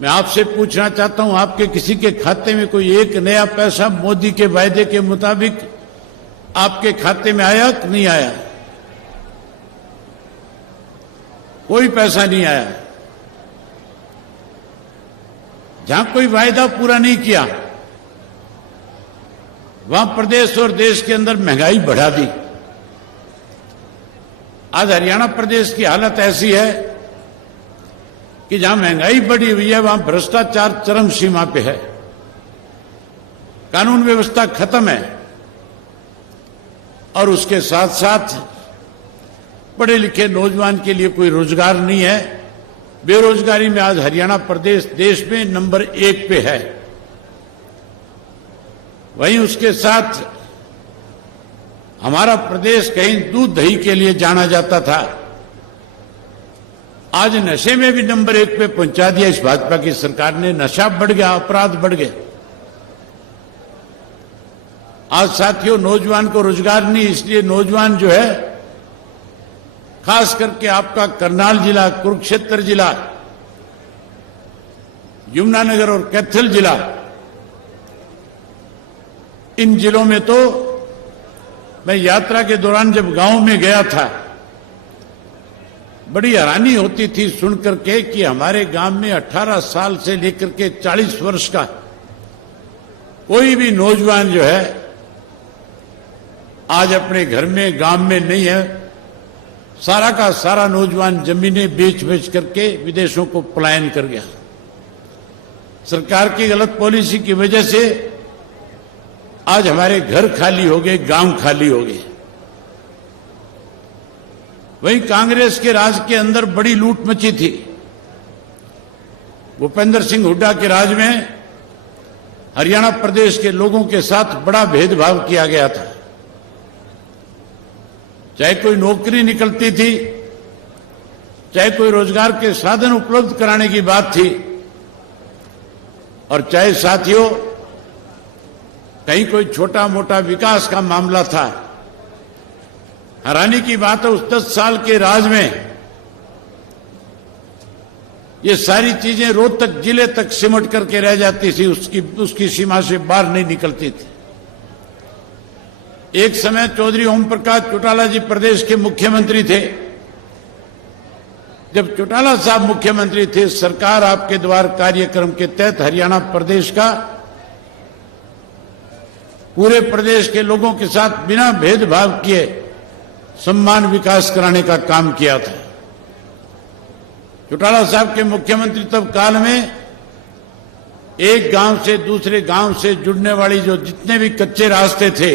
मैं आपसे पूछना चाहता हूं, आपके किसी के खाते में कोई एक नया पैसा मोदी के वायदे के मुताबिक आपके खाते में आया कि नहीं आया? कोई पैसा नहीं आया। जहां कोई वायदा पूरा नहीं किया वहां प्रदेश और देश के अंदर महंगाई बढ़ा दी। आज हरियाणा प्रदेश की हालत ऐसी है कि जहां महंगाई बढ़ी हुई है वहां भ्रष्टाचार चरम सीमा पे है, कानून व्यवस्था खत्म है और उसके साथ साथ पढ़े लिखे नौजवान के लिए कोई रोजगार नहीं है। बेरोजगारी में आज हरियाणा प्रदेश देश में नंबर 1 पे है। वहीं उसके साथ हमारा प्रदेश कहीं दूध दही के लिए जाना जाता था, आज नशे में भी नंबर 1 पे पहुंचा दिया इस भाजपा की सरकार ने। नशा बढ़ गया, अपराध बढ़ गए। आज साथियों नौजवान को रोजगार नहीं, इसलिए नौजवान जो है खास करके आपका करनाल जिला, कुरुक्षेत्र जिला, यमुनानगर और कैथल जिला, इन जिलों में तो मैं यात्रा के दौरान जब गांव में गया था बड़ी हैरानी होती थी सुनकर के कि हमारे गांव में 18 साल से लेकर के 40 वर्ष का कोई भी नौजवान जो है आज अपने घर में गांव में नहीं है। सारा का सारा नौजवान जमीनें बेच बेच करके विदेशों को पलायन कर गया। सरकार की गलत पॉलिसी की वजह से आज हमारे घर खाली हो गए, गांव खाली हो गए। वहीं कांग्रेस के राज के अंदर बड़ी लूट मची थी। भूपेंद्र सिंह हुड्डा के राज में हरियाणा प्रदेश के लोगों के साथ बड़ा भेदभाव किया गया था। चाहे कोई नौकरी निकलती थी, चाहे कोई रोजगार के साधन उपलब्ध कराने की बात थी, और चाहे साथियों कहीं कोई छोटा मोटा विकास का मामला था। हैरानी की बात है उस 10 साल के राज में ये सारी चीजें रोहतक जिले तक सिमट करके रह जाती थी, उसकी सीमा से बाहर नहीं निकलती थी। एक समय चौधरी ओम प्रकाश चौटाला जी प्रदेश के मुख्यमंत्री थे। जब चौटाला साहब मुख्यमंत्री थे, सरकार आपके द्वार कार्यक्रम के तहत हरियाणा प्रदेश का पूरे प्रदेश के लोगों के साथ बिना भेदभाव किए सम्मान विकास कराने का काम किया था। चौटाला साहब के मुख्यमंत्री तब काल में एक गांव से दूसरे गांव से जुड़ने वाली जो जितने भी कच्चे रास्ते थे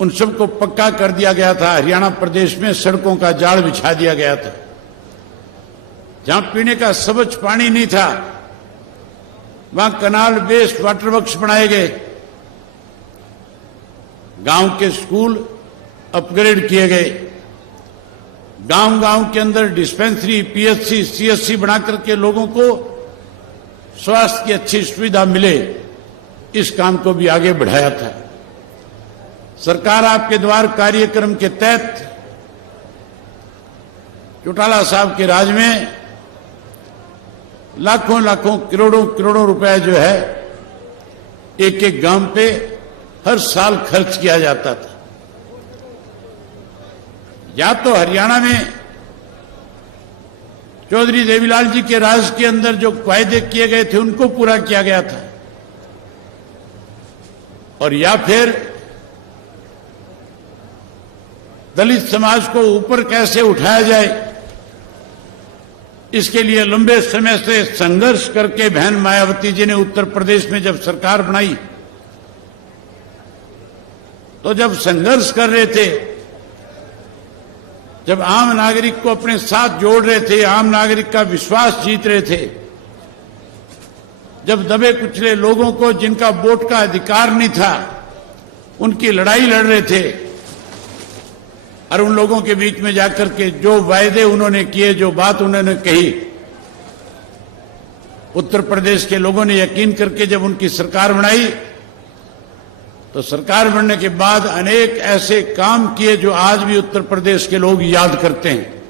उन सबको पक्का कर दिया गया था। हरियाणा प्रदेश में सड़कों का जाल बिछा दिया गया था। जहां पीने का स्वच्छ पानी नहीं था वहां कनाल बेस्ड वाटर वर्क्स बनाए गए। गांव के स्कूल अपग्रेड किए गए। गांव-गांव के अंदर डिस्पेंसरी, पीएचसी, सीएचसी बना करके लोगों को स्वास्थ्य की अच्छी सुविधा मिले, इस काम को भी आगे बढ़ाया था। सरकार आपके द्वार कार्यक्रम के तहत चौटाला साहब के राज में लाखों लाखों करोड़ों रुपए जो है एक एक गांव पे हर साल खर्च किया जाता था। या तो हरियाणा में चौधरी देवीलाल जी के राज के अंदर जो वायदे किए गए थे उनको पूरा किया गया था, और या फिर दलित समाज को ऊपर कैसे उठाया जाए इसके लिए लंबे समय से संघर्ष करके बहन मायावती जी ने उत्तर प्रदेश में जब सरकार बनाई तो जब संघर्ष कर रहे थे, जब आम नागरिक को अपने साथ जोड़ रहे थे, आम नागरिक का विश्वास जीत रहे थे, जब दबे कुचले लोगों को जिनका वोट का अधिकार नहीं था उनकी लड़ाई लड़ रहे थे, और उन लोगों के बीच में जाकर के जो वायदे उन्होंने किए, जो बात उन्होंने कही, उत्तर प्रदेश के लोगों ने यकीन करके जब उनकी सरकार बनाई तो सरकार बनने के बाद अनेक ऐसे काम किए जो आज भी उत्तर प्रदेश के लोग याद करते हैं।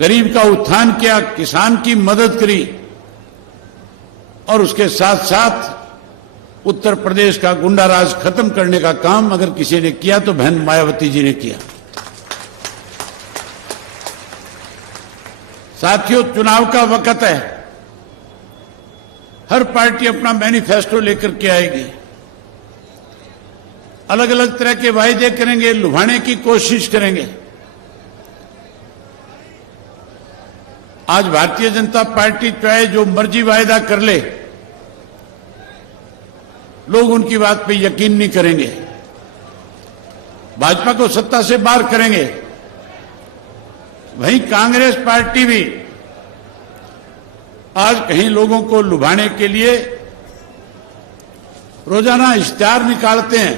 गरीब का उत्थान किया, किसान की मदद करी और उसके साथ साथ उत्तर प्रदेश का गुंडाराज खत्म करने का काम अगर किसी ने किया तो बहन मायावती जी ने किया। साथियों, चुनाव का वक्त है। हर पार्टी अपना मैनिफेस्टो लेकर के आएगी, अलग अलग तरह के वायदे करेंगे, लुभाने की कोशिश करेंगे। आज भारतीय जनता पार्टी चाहे जो मर्जी वायदा कर ले, लोग उनकी बात पे यकीन नहीं करेंगे, भाजपा को सत्ता से बाहर करेंगे। वहीं कांग्रेस पार्टी भी आज कहीं लोगों को लुभाने के लिए रोजाना इश्तिहार निकालते हैं,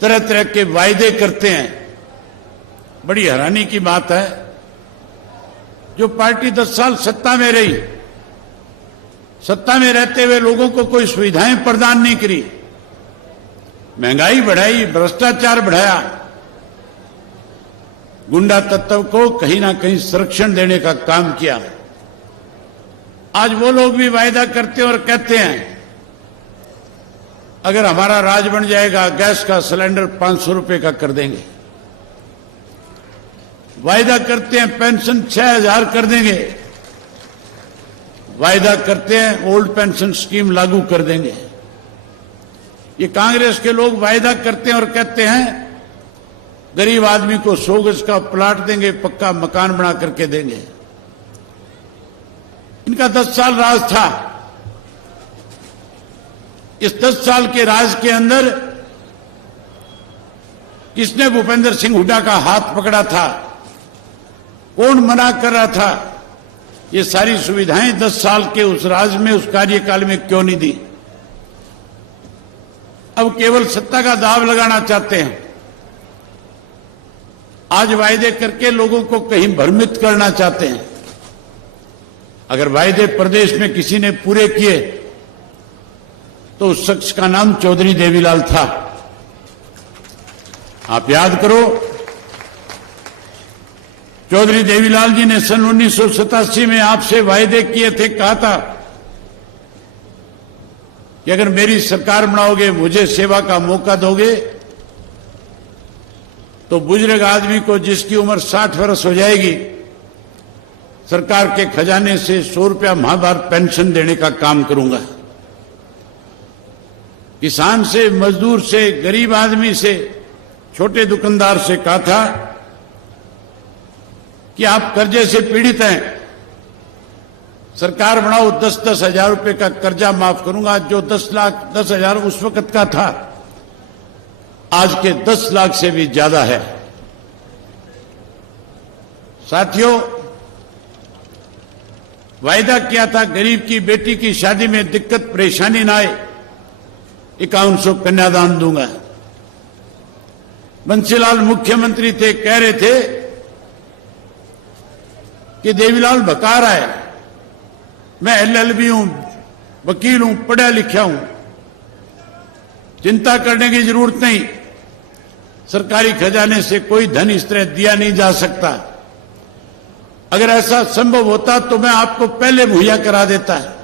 तरह तरह के वायदे करते हैं। बड़ी हैरानी की बात है, जो पार्टी 10 साल सत्ता में रही, सत्ता में रहते हुए लोगों को कोई सुविधाएं प्रदान नहीं करी, महंगाई बढ़ाई, भ्रष्टाचार बढ़ाया, गुंडा तत्व को कहीं ना कहीं संरक्षण देने का काम किया। आज वो लोग भी वायदा करते और कहते हैं अगर हमारा राज बन जाएगा गैस का सिलेंडर 500 रुपए का कर देंगे। वायदा करते हैं पेंशन 6000 कर देंगे, वायदा करते हैं ओल्ड पेंशन स्कीम लागू कर देंगे। ये कांग्रेस के लोग वायदा करते हैं और कहते हैं गरीब आदमी को 100 गज का प्लाट देंगे, पक्का मकान बना करके देंगे। इनका 10 साल राज था। इस 10 साल के राज के अंदर किसने भूपेंद्र सिंह हुड्डा का हाथ पकड़ा था, कौन मना कर रहा था? ये सारी सुविधाएं 10 साल के उस राज में, उस कार्यकाल में क्यों नहीं दी? अब केवल सत्ता का दाव लगाना चाहते हैं। आज वायदे करके लोगों को कहीं भ्रमित करना चाहते हैं। अगर वायदे प्रदेश में किसी ने पूरे किए तो उस शख्स का नाम चौधरी देवीलाल था। आप याद करो, चौधरी देवीलाल जी ने सन 1987 में आपसे वायदे किए थे, कहा था कि अगर मेरी सरकार बनाओगे, मुझे सेवा का मौका दोगे तो बुजुर्ग आदमी को जिसकी उम्र 60 वर्ष हो जाएगी, सरकार के खजाने से 100 रुपया माहवार पेंशन देने का काम करूंगा। किसान से, मजदूर से, गरीब आदमी से, छोटे दुकानदार से कहा था कि आप कर्जे से पीड़ित हैं, सरकार बनाओ, 10-10 हजार रुपए का कर्जा माफ करूंगा। जो 10,00,000 उस वक्त का था, आज के 10 लाख से भी ज्यादा है। साथियों, वायदा किया था गरीब की बेटी की शादी में दिक्कत परेशानी ना आए, 5100 कन्यादान दूंगा। बंसीलाल मुख्यमंत्री थे, कह रहे थे कि देवीलाल भका रहा है, मैं LLB हूं, वकील हूं, पढ़ा लिखा हूं, चिंता करने की जरूरत नहीं, सरकारी खजाने से कोई धन इस तरह दिया नहीं जा सकता। अगर ऐसा संभव होता तो मैं आपको पहले मुहैया करा देता है।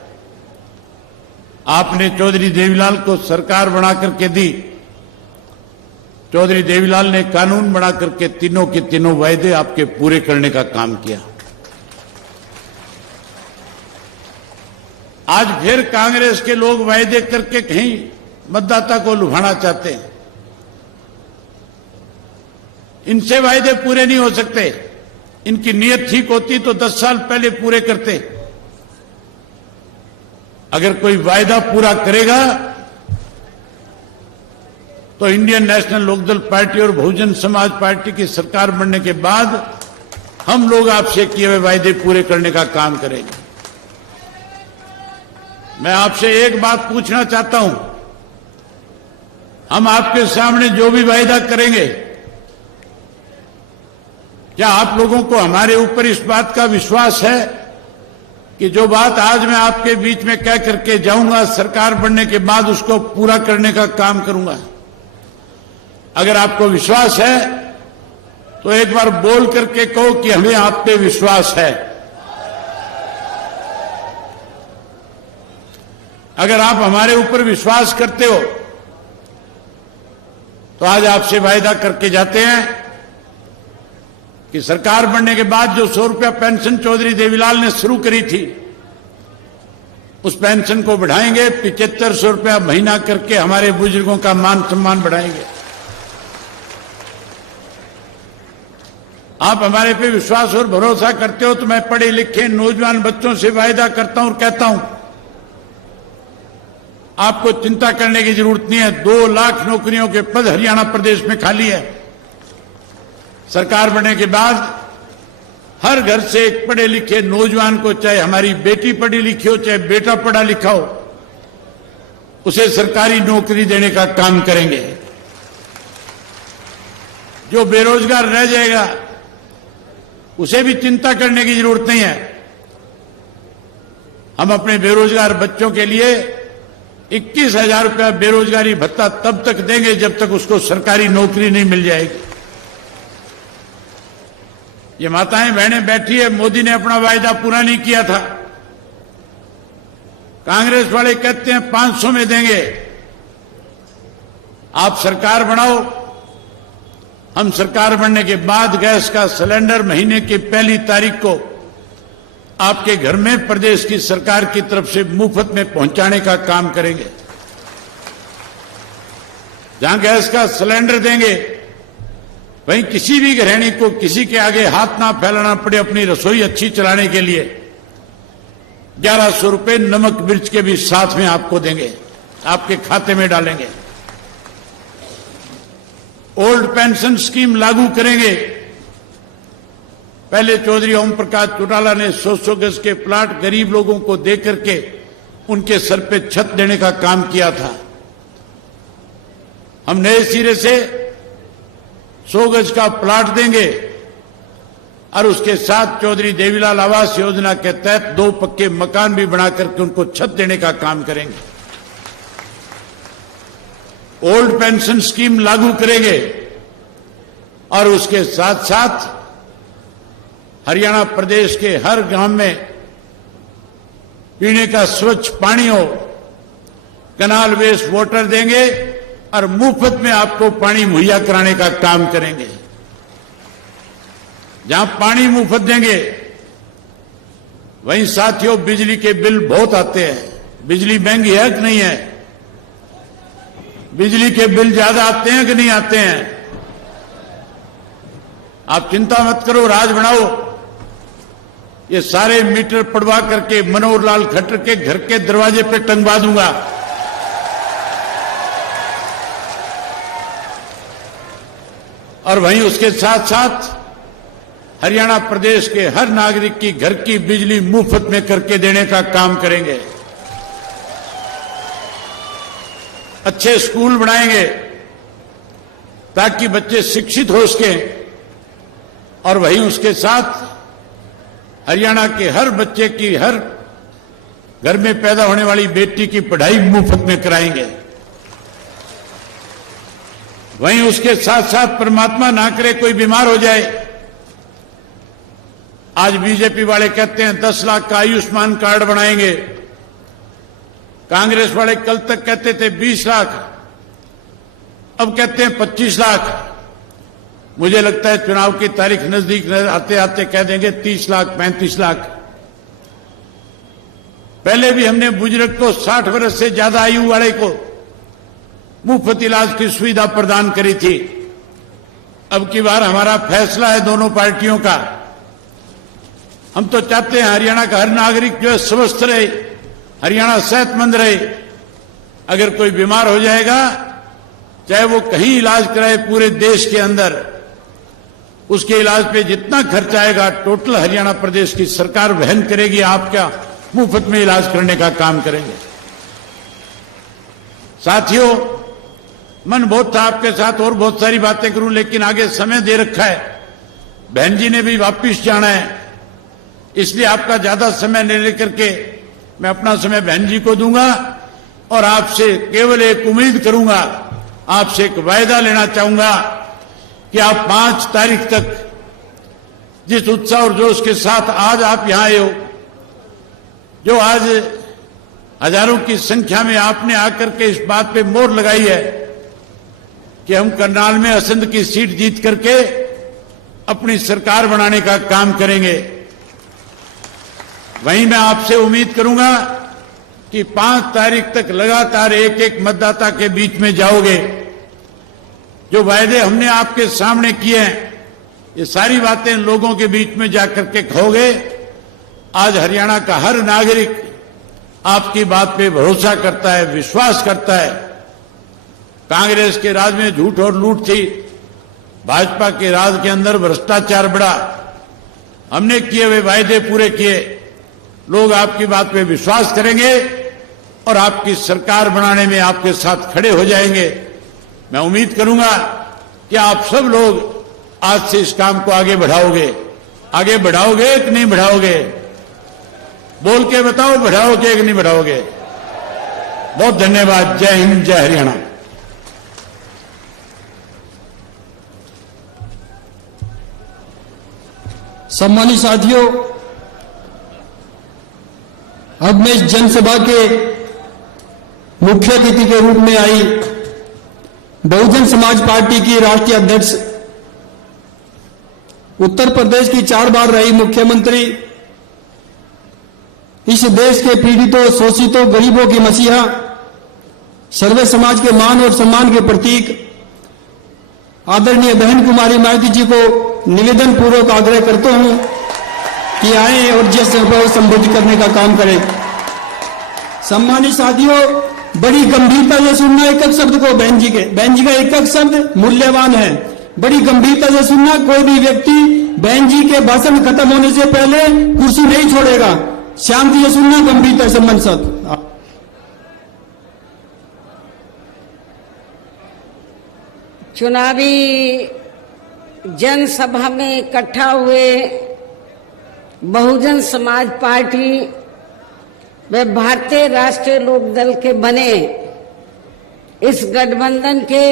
आपने चौधरी देवीलाल को सरकार बना करके दी। चौधरी देवीलाल ने कानून बना करके तीनों के तीनों वायदे आपके पूरे करने का काम किया। आज फिर कांग्रेस के लोग वायदे करके कहीं मतदाता को लुभाना चाहते हैं। इनसे वायदे पूरे नहीं हो सकते। इनकी नीयत ठीक होती तो 10 साल पहले पूरे करते। अगर कोई वायदा पूरा करेगा तो इंडियन नेशनल लोकदल पार्टी और बहुजन समाज पार्टी की सरकार बनने के बाद हम लोग आपसे किए हुए वायदे पूरे करने का काम करेंगे। मैं आपसे एक बात पूछना चाहता हूं, हम आपके सामने जो भी वायदा करेंगे, क्या आप लोगों को हमारे ऊपर इस बात का विश्वास है कि जो बात आज मैं आपके बीच में कह करके जाऊंगा, सरकार बनने के बाद उसको पूरा करने का काम करूंगा? अगर आपको विश्वास है तो एक बार बोल करके कहो कि हमें आप पे विश्वास है। अगर आप हमारे ऊपर विश्वास करते हो तो आज आपसे वायदा करके जाते हैं कि सरकार बनने के बाद जो 100 रुपया पेंशन चौधरी देवीलाल ने शुरू करी थी, उस पेंशन को बढ़ाएंगे। 7500 रुपया महीना करके हमारे बुजुर्गों का मान सम्मान बढ़ाएंगे। आप हमारे पे विश्वास और भरोसा करते हो तो मैं पढ़े लिखे नौजवान बच्चों से वायदा करता हूं और कहता हूं, आपको चिंता करने की जरूरत नहीं है। 2 लाख नौकरियों के पद हरियाणा प्रदेश में खाली है। सरकार बनने के बाद हर घर से एक पढ़े लिखे नौजवान को, चाहे हमारी बेटी पढ़ी लिखी हो चाहे बेटा पढ़ा लिखा हो, उसे सरकारी नौकरी देने का काम करेंगे। जो बेरोजगार रह जाएगा उसे भी चिंता करने की जरूरत नहीं है। हम अपने बेरोजगार बच्चों के लिए 21,000 रुपया बेरोजगारी भत्ता तब तक देंगे जब तक उसको सरकारी नौकरी नहीं मिल जाएगी। ये माताएं बहनें बैठी है, मोदी ने अपना वायदा पूरा नहीं किया था। कांग्रेस वाले कहते हैं 500 में देंगे। आप सरकार बनाओ, हम सरकार बनने के बाद गैस का सिलेंडर महीने की पहली तारीख को आपके घर में प्रदेश की सरकार की तरफ से मुफ्त में पहुंचाने का काम करेंगे। जहां गैस का सिलेंडर देंगे वहीं किसी भी गृहिणी को किसी के आगे हाथ ना फैलाना पड़े अपनी रसोई अच्छी चलाने के लिए 1100 रुपये नमक मिर्च के भी साथ में आपको देंगे, आपके खाते में डालेंगे। ओल्ड पेंशन स्कीम लागू करेंगे। पहले चौधरी ओम प्रकाश चौटाला ने 100 गज के प्लाट गरीब लोगों को दे करके उनके सर पे छत देने का काम किया था। हम नए सिरे से 100 गज का प्लाट देंगे और उसके साथ चौधरी देवीलाल आवास योजना के तहत 2 पक्के मकान भी बना करके उनको छत देने का काम करेंगे। ओल्ड पेंशन स्कीम लागू करेंगे और उसके साथ साथ हरियाणा प्रदेश के हर गांव में पीने का स्वच्छ पानी हो, कैनाल वेस्ट वाटर देंगे और मुफ्त में आपको पानी मुहैया कराने का काम करेंगे। जहां पानी मुफ्त देंगे वहीं साथियों बिजली के बिल बहुत आते हैं। बिजली महंगी है कि नहीं है? बिजली के बिल ज्यादा आते हैं कि नहीं आते हैं? आप चिंता मत करो, राज बनाओ। ये सारे मीटर पड़वा करके मनोहर लाल खट्टर के घर के दरवाजे पे टंगवा दूंगा। और वहीं उसके साथ साथ हरियाणा प्रदेश के हर नागरिक की घर की बिजली मुफ्त में करके देने का काम करेंगे। अच्छे स्कूल बनाएंगे ताकि बच्चे शिक्षित हो सकें और वहीं उसके साथ हरियाणा के हर बच्चे की, हर घर में पैदा होने वाली बेटी की पढ़ाई मुफ्त में कराएंगे। वहीं उसके साथ साथ परमात्मा ना करे कोई बीमार हो जाए। आज बीजेपी वाले कहते हैं 10 लाख का आयुष्मान कार्ड बनाएंगे। कांग्रेस वाले कल तक कहते थे 20 लाख, अब कहते हैं 25 लाख। मुझे लगता है चुनाव की तारीख नजदीक आते आते कह देंगे 30 लाख 35 लाख। पहले भी हमने बुजुर्ग को 60 वर्ष से ज्यादा आयु वाले को मुफ्त इलाज की सुविधा प्रदान करी थी। अब की बार हमारा फैसला है दोनों पार्टियों का। हम तो चाहते हैं हरियाणा का हर नागरिक जो है स्वस्थ रहे, हरियाणा सेहतमंद रहे। अगर कोई बीमार हो जाएगा, चाहे वो कहीं इलाज कराए पूरे देश के अंदर, उसके इलाज पे जितना खर्च आएगा टोटल हरियाणा प्रदेश की सरकार वहन करेगी। आपका मुफ्त में इलाज करने का काम करेंगे। साथियों, मन बहुत था आपके साथ और बहुत सारी बातें करूं, लेकिन आगे समय दे रखा है। बहन जी ने भी वापिस जाना है, इसलिए आपका ज्यादा समय नहीं लेकर के मैं अपना समय बहन जी को दूंगा और आपसे केवल एक उम्मीद करूंगा, आपसे एक वायदा लेना चाहूंगा कि आप 5 तारीख तक जिस उत्साह और जोश के साथ आज आप यहां आए हो, जो आज हजारों की संख्या में आपने आकर के इस बात पे मोहर लगाई है कि हम करनाल में असंध की सीट जीत करके अपनी सरकार बनाने का काम करेंगे। वहीं मैं आपसे उम्मीद करूंगा कि 5 तारीख तक लगातार एक एक मतदाता के बीच में जाओगे। जो वायदे हमने आपके सामने किए हैं, ये सारी बातें लोगों के बीच में जाकर के कहोगे। आज हरियाणा का हर नागरिक आपकी बात पे भरोसा करता है, विश्वास करता है। कांग्रेस के राज में झूठ और लूट थी, भाजपा के राज के अंदर भ्रष्टाचार बढ़ा। हमने किए हुए वायदे पूरे किए। लोग आपकी बात पे विश्वास करेंगे और आपकी सरकार बनाने में आपके साथ खड़े हो जाएंगे। मैं उम्मीद करूंगा कि आप सब लोग आज से इस काम को आगे बढ़ाओगे। आगे बढ़ाओगे कि नहीं बढ़ाओगे? बोल के बताओ, बढ़ाओगे कि नहीं बढ़ाओगे? बहुत धन्यवाद। जय हिंद, जय हरियाणा। सम्मानित साथियों, अब मैं इस जनसभा के मुख्य अतिथि के रूप में आई बहुजन समाज पार्टी की राष्ट्रीय अध्यक्ष, उत्तर प्रदेश की 4 बार रही मुख्यमंत्री, इस देश के पीड़ितों, शोषितों, गरीबों की मसीहा, सर्वे समाज के मान और सम्मान के प्रतीक आदरणीय बहन कुमारी माइती जी को निवेदन पूर्वक आग्रह करता हूं कि आए और जिस को संबोधित करने का काम करें। सम्मानित साथियों, बड़ी गंभीरता से सुनना एक एक शब्द को। बहन जी का एक एक शब्द मूल्यवान है। बड़ी गंभीरता से सुनना। कोई भी व्यक्ति बहन जी के भाषण खत्म होने से पहले कुर्सी नहीं छोड़ेगा। शांति से सुनना, गंभीरता से मन साथ। चुनावी जनसभा में इकट्ठा हुए बहुजन समाज पार्टी व भारतीय राष्ट्रीय लोकदल के बने इस गठबंधन के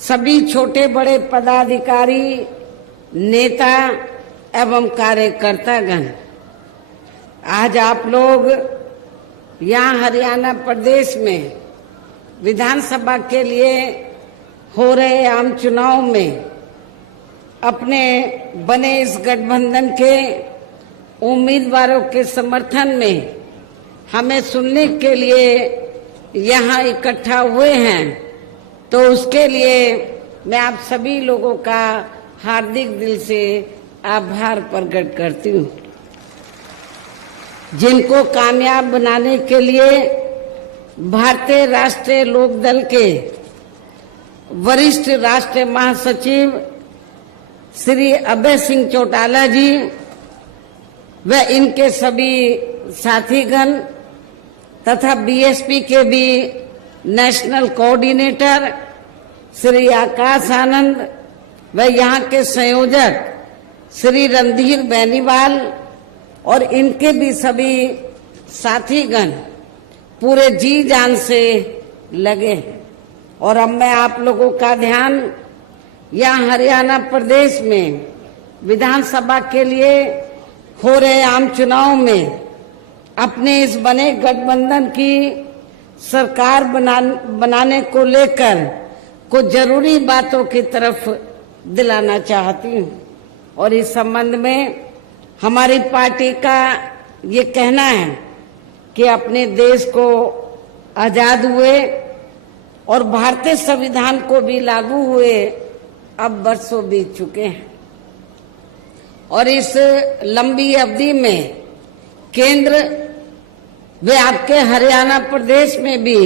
सभी छोटे बड़े पदाधिकारी, नेता एवं कार्यकर्तागण, आज आप लोग यहाँ हरियाणा प्रदेश में विधानसभा के लिए हो रहे आम चुनाव में अपने बने इस गठबंधन के उम्मीदवारों के समर्थन में हमें सुनने के लिए यहाँ इकट्ठा हुए हैं, तो उसके लिए मैं आप सभी लोगों का हार्दिक दिल से आभार प्रकट करती हूँ। जिनको कामयाब बनाने के लिए भारतीय राष्ट्रीय लोकदल के वरिष्ठ राष्ट्रीय महासचिव श्री अभय सिंह चौटाला जी व इनके सभी साथीगण तथा बीएसपी के भी नेशनल कोऑर्डिनेटर श्री आकाश आनंद व यहाँ के संयोजक श्री रणधीर बेनीवाल और इनके भी सभी साथीगण पूरे जी जान से लगे हैं। और अब मैं आप लोगों का ध्यान यहाँ हरियाणा प्रदेश में विधानसभा के लिए हो रहे आम चुनाव में अपने इस बने गठबंधन की सरकार बनाने को लेकर कुछ जरूरी बातों की तरफ दिलाना चाहती हूँ। और इस संबंध में हमारी पार्टी का ये कहना है कि अपने देश को आजाद हुए और भारतीय संविधान को भी लागू हुए अब वर्षों बीत चुके हैं, और इस लंबी अवधि में केंद्र व आपके हरियाणा प्रदेश में भी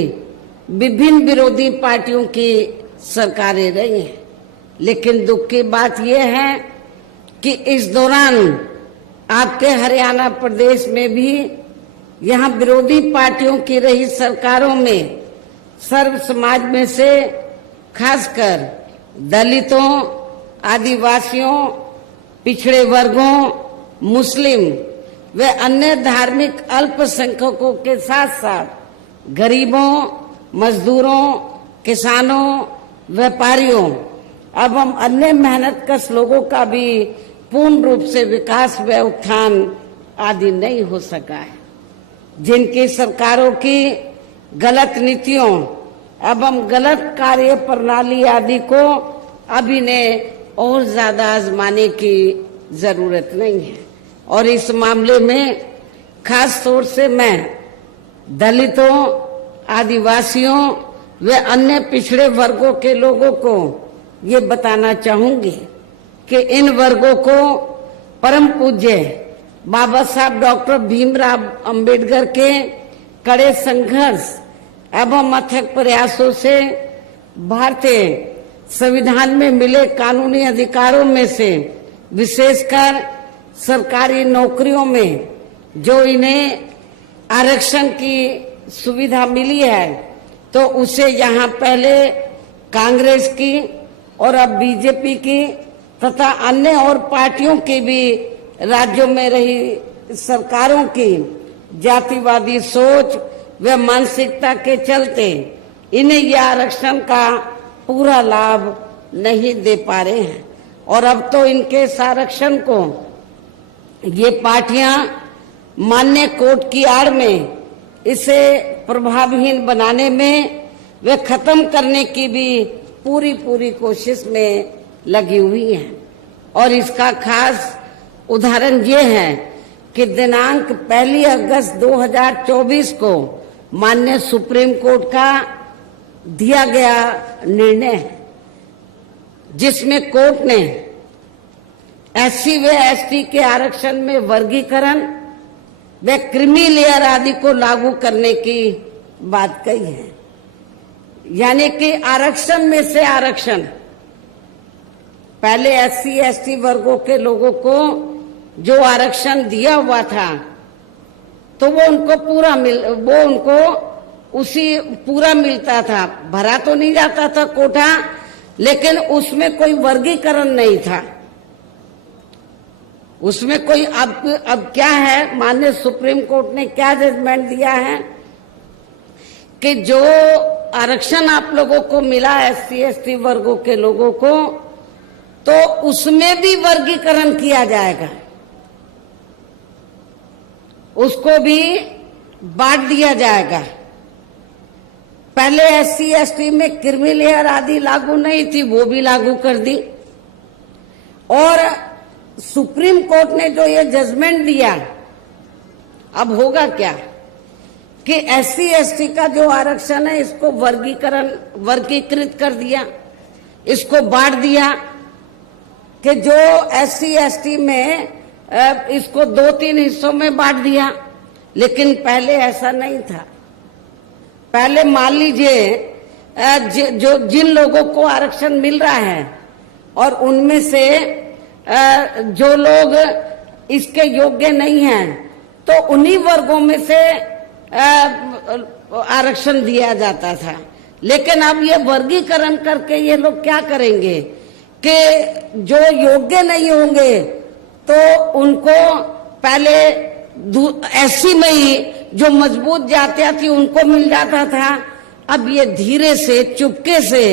विभिन्न विरोधी पार्टियों की सरकारें रही हैं। लेकिन दुख की बात यह है कि इस दौरान आपके हरियाणा प्रदेश में भी यहाँ विरोधी पार्टियों की रही सरकारों में सर्व समाज में से खासकर दलितों, आदिवासियों, पिछड़े वर्गों, मुस्लिम व अन्य धार्मिक अल्पसंख्यकों के साथ साथ गरीबों, मजदूरों, किसानों, व्यापारियों एवं अन्य मेहनतकश लोगों का भी पूर्ण रूप से विकास व उत्थान आदि नहीं हो सका है। जिनकी सरकारों की गलत नीतियों एवं गलत कार्य प्रणाली आदि को अब इन्हें और ज्यादा आजमाने की जरूरत नहीं है। और इस मामले में खास तौर से मैं दलितों, आदिवासियों व अन्य पिछड़े वर्गों के लोगों को ये बताना चाहूंगी कि इन वर्गों को परम पूज्य बाबा साहब डॉक्टर भीमराव अंबेडकर के कड़े संघर्ष एवं अथक प्रयासों से भारतीय संविधान में मिले कानूनी अधिकारों में से विशेषकर सरकारी नौकरियों में जो इन्हें आरक्षण की सुविधा मिली है, तो उसे यहाँ पहले कांग्रेस की और अब बीजेपी की तथा अन्य और पार्टियों की भी राज्यों में रही सरकारों की जातिवादी सोच व मानसिकता के चलते इन्हें यह आरक्षण का पूरा लाभ नहीं दे पा रहे हैं। और अब तो इनके इस आरक्षण को ये पार्टियां मान्य कोर्ट की आड़ में इसे प्रभावहीन बनाने में वे खत्म करने की भी पूरी कोशिश में लगी हुई हैं। और इसका खास उदाहरण ये है कि दिनांक 1 अगस्त 2024 को माननीय सुप्रीम कोर्ट का दिया गया निर्णय है, जिसमें कोर्ट ने एससी व एसटी के आरक्षण में वर्गीकरण व क्रीमी लेयर आदि को लागू करने की बात कही है। यानी कि आरक्षण में से आरक्षण, पहले एससी एसटी वर्गों के लोगों को जो आरक्षण दिया हुआ था तो वो उनको पूरा मिलता था, भरा तो नहीं जाता था कोटा, लेकिन उसमें कोई वर्गीकरण नहीं था। उसमें कोई अब क्या है, माननीय सुप्रीम कोर्ट ने क्या जजमेंट दिया है कि जो आरक्षण आप लोगों को मिला एससी एसटी वर्गों के लोगों को, तो उसमें भी वर्गीकरण किया जाएगा, उसको भी बांट दिया जाएगा। पहले एससी एसटी में क्रीमी लेयर आदि लागू नहीं थी, वो भी लागू कर दी। और सुप्रीम कोर्ट ने जो ये जजमेंट दिया, अब होगा क्या कि एससी एसटी का जो आरक्षण है इसको वर्गीकृत कर दिया, इसको बांट दिया कि जो एससी एसटी में इसको 2-3 हिस्सों में बांट दिया। लेकिन पहले ऐसा नहीं था। पहले मान लीजिए जिन लोगों को आरक्षण मिल रहा है और उनमें से जो लोग इसके योग्य नहीं हैं, तो उन्हीं वर्गों में से आरक्षण दिया जाता था। लेकिन अब ये वर्गीकरण करके ये लोग क्या करेंगे कि जो योग्य नहीं होंगे तो उनको पहले एससी में ही जो मजबूत जातियां थी उनको मिल जाता था। अब ये धीरे से चुपके से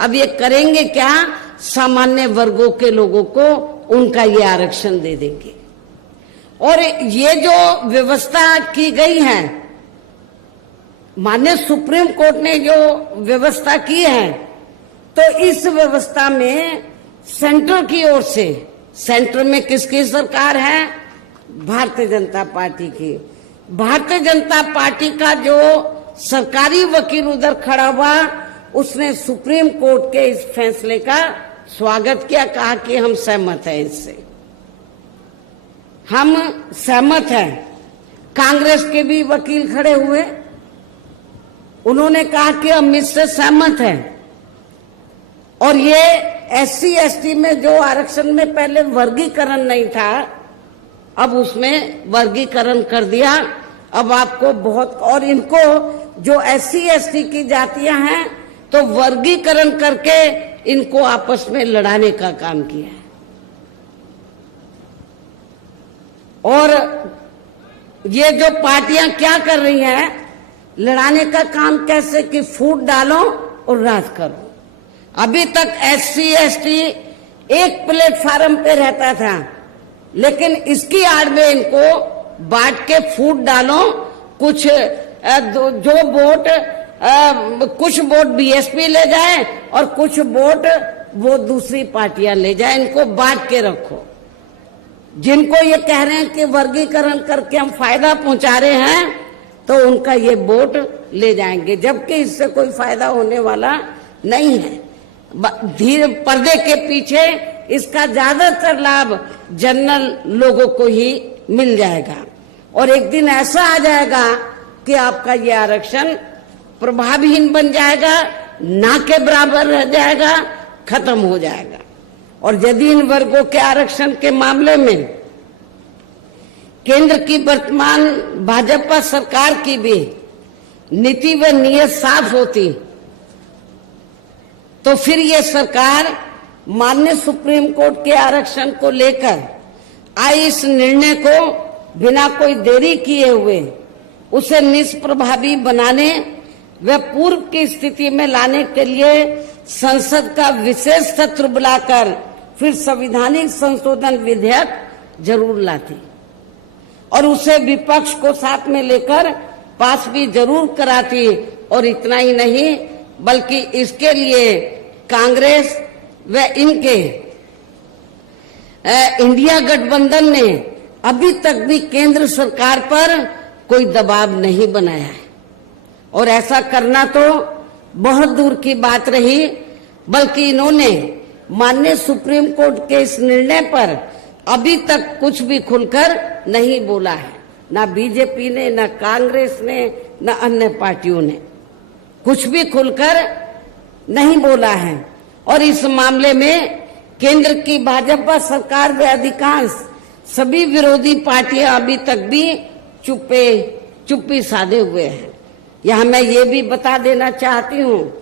अब ये करेंगे क्या, सामान्य वर्गों के लोगों को उनका ये आरक्षण दे देंगे। और ये जो व्यवस्था की गई है, माननीय सुप्रीम कोर्ट ने जो व्यवस्था की है, तो इस व्यवस्था में सेंटर की ओर से, सेंटर में किसकी सरकार है, भारतीय जनता पार्टी की। भारतीय जनता पार्टी का जो सरकारी वकील उधर खड़ा हुआ, उसने सुप्रीम कोर्ट के इस फैसले का स्वागत किया, कहा कि हम सहमत हैं, इससे हम सहमत हैं। कांग्रेस के भी वकील खड़े हुए, उन्होंने कहा कि हम इससे सहमत हैं। और ये एससी एसटी में जो आरक्षण में पहले वर्गीकरण नहीं था, अब उसमें वर्गीकरण कर दिया। अब आपको बहुत, और इनको जो एससी एसटी की जातियां हैं, तो वर्गीकरण करके इनको आपस में लड़ाने का काम किया है। और ये जो पार्टियां क्या कर रही हैं, लड़ाने का काम कैसे कि फूट डालो और राज करो। अभी तक SC ST एक प्लेटफार्म पे रहता था, लेकिन इसकी आड़ में इनको बांट के फूट डालो। कुछ जो वोट कुछ वोट BSP ले जाए और कुछ वोट वो दूसरी पार्टियां ले जाए, इनको बांट के रखो। जिनको ये कह रहे हैं कि वर्गीकरण करके हम फायदा पहुंचा रहे हैं, तो उनका ये वोट ले जाएंगे, जबकि इससे कोई फायदा होने वाला नहीं है। धीरे पर्दे के पीछे इसका ज्यादातर लाभ जनरल लोगों को ही मिल जाएगा, और एक दिन ऐसा आ जाएगा कि आपका ये आरक्षण प्रभावहीन बन जाएगा, ना के बराबर रह जाएगा, खत्म हो जाएगा। और यदि इन वर्गों के आरक्षण के मामले में केंद्र की वर्तमान भाजपा सरकार की भी नीति व नीयत साफ होती, तो फिर ये सरकार माननीय सुप्रीम कोर्ट के आरक्षण को लेकर आए इस निर्णय को बिना कोई देरी किए हुए उसे निष्प्रभावी बनाने व पूर्व की स्थिति में लाने के लिए संसद का विशेष सत्र बुलाकर फिर संवैधानिक संशोधन विधेयक जरूर लाती, और उसे विपक्ष को साथ में लेकर पास भी जरूर कराती। और इतना ही नहीं, बल्कि इसके लिए कांग्रेस व इनके इंडिया गठबंधन ने अभी तक भी केंद्र सरकार पर कोई दबाव नहीं बनाया है, और ऐसा करना तो बहुत दूर की बात रही, बल्कि इन्होंने माननीय सुप्रीम कोर्ट के इस निर्णय पर अभी तक कुछ भी खुलकर नहीं बोला है। ना बीजेपी ने, ना कांग्रेस ने, ना अन्य पार्टियों ने कुछ भी खुलकर नहीं बोला है। और इस मामले में केंद्र की भाजपा सरकार व अधिकांश सभी विरोधी पार्टियां अभी तक भी चुप्पी साधे हुए हैं। यहाँ मैं ये भी बता देना चाहती हूँ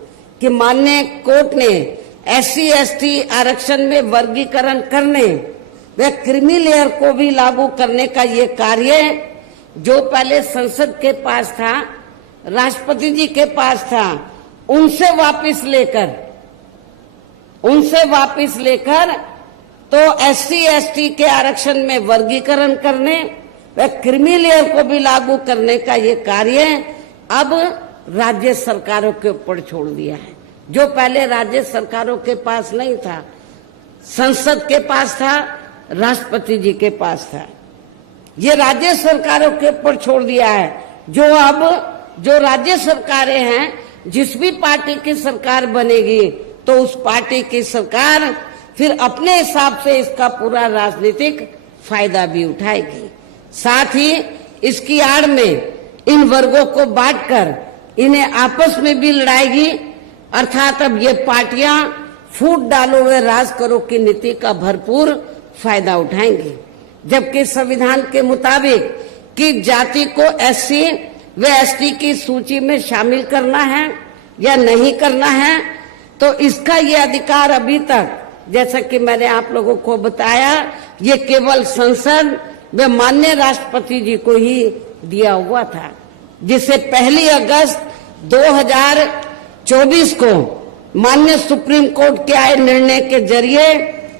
कि माननीय कोर्ट ने SC ST आरक्षण में वर्गीकरण करने व क्रीमी लेयर को भी लागू करने का ये कार्य जो पहले संसद के पास था, राष्ट्रपति जी के पास था, उनसे वापस लेकर तो SC ST के आरक्षण में वर्गीकरण करने व क्रीमी लेयर को भी लागू करने का ये कार्य अब राज्य सरकारों के ऊपर छोड़ दिया है। जो पहले राज्य सरकारों के पास नहीं था, संसद के पास था, राष्ट्रपति जी के पास था, ये राज्य सरकारों के ऊपर छोड़ दिया है। जो राज्य सरकारें हैं, जिस भी पार्टी की सरकार बनेगी तो उस पार्टी की सरकार फिर अपने हिसाब से इसका पूरा राजनीतिक फायदा भी उठाएगी। साथ ही इसकी आड़ में इन वर्गों को बांटकर इन्हें आपस में भी लड़ाएगी, अर्थात अब ये पार्टियां फूट डालो व राज करो की नीति का भरपूर फायदा उठाएंगी। जबकि संविधान के मुताबिक कि जाति को SC व ST की सूची में शामिल करना है या नहीं करना है, तो इसका ये अधिकार अभी तक, जैसा कि मैंने आप लोगों को बताया, ये केवल संसद व माननीय राष्ट्रपति जी को ही दिया हुआ था, जिसे 1 अगस्त 2024 को माननीय सुप्रीम कोर्ट के आए निर्णय के जरिए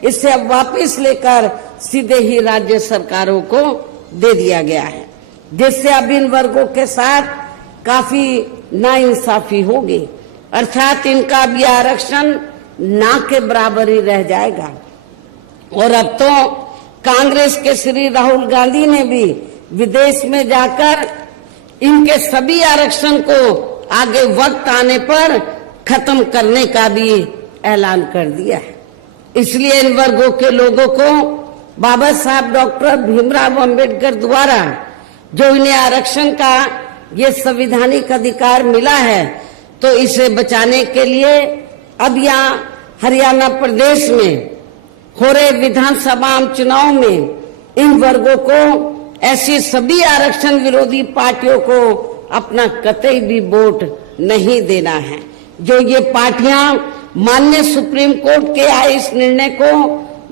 इसे अब वापस लेकर सीधे ही राज्य सरकारों को दे दिया गया है, जिससे अब इन वर्गों के साथ काफी नाइंसाफी होगी, अर्थात इनका अब यह आरक्षण ना के बराबर ही रह जाएगा। और अब तो कांग्रेस के श्री राहुल गांधी ने भी विदेश में जाकर इनके सभी आरक्षण को आगे वक्त आने पर खत्म करने का भी ऐलान कर दिया है। इसलिए इन वर्गों के लोगों को बाबा साहब डॉक्टर भीमराव अंबेडकर द्वारा जो इन्हें आरक्षण का ये संवैधानिक अधिकार मिला है, तो इसे बचाने के लिए अब यहाँ हरियाणा प्रदेश में हो रहे विधानसभा चुनाव में इन वर्गों को ऐसी सभी आरक्षण विरोधी पार्टियों को अपना कतई भी वोट नहीं देना है। जो ये पार्टियां माननीय सुप्रीम कोर्ट के आए इस निर्णय को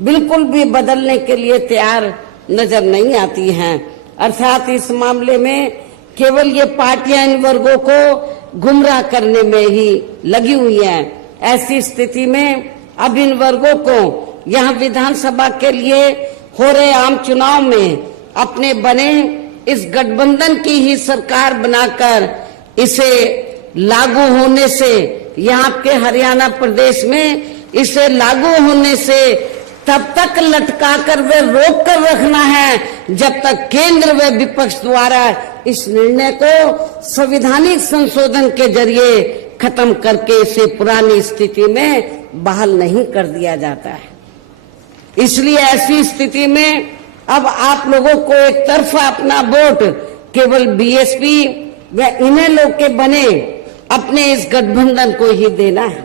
बिल्कुल भी बदलने के लिए तैयार नजर नहीं आती हैं, अर्थात इस मामले में केवल ये पार्टियां इन वर्गों को गुमराह करने में ही लगी हुई हैं ऐसी स्थिति में अब इन वर्गों को यहाँ विधानसभा के लिए हो रहे आम चुनाव में अपने बने इस गठबंधन की ही सरकार बनाकर इसे लागू होने से, यहाँ के हरियाणा प्रदेश में इसे लागू होने से तब तक लटका कर वे रोक कर रखना है जब तक केंद्र व विपक्ष द्वारा इस निर्णय को संवैधानिक संशोधन के जरिए खत्म करके इसे पुरानी स्थिति में बहाल नहीं कर दिया जाता है। इसलिए ऐसी स्थिति में अब आप लोगों को एक तरफा अपना वोट केवल बीएसपी व इन्हें लोग के बने अपने इस गठबंधन को ही देना है,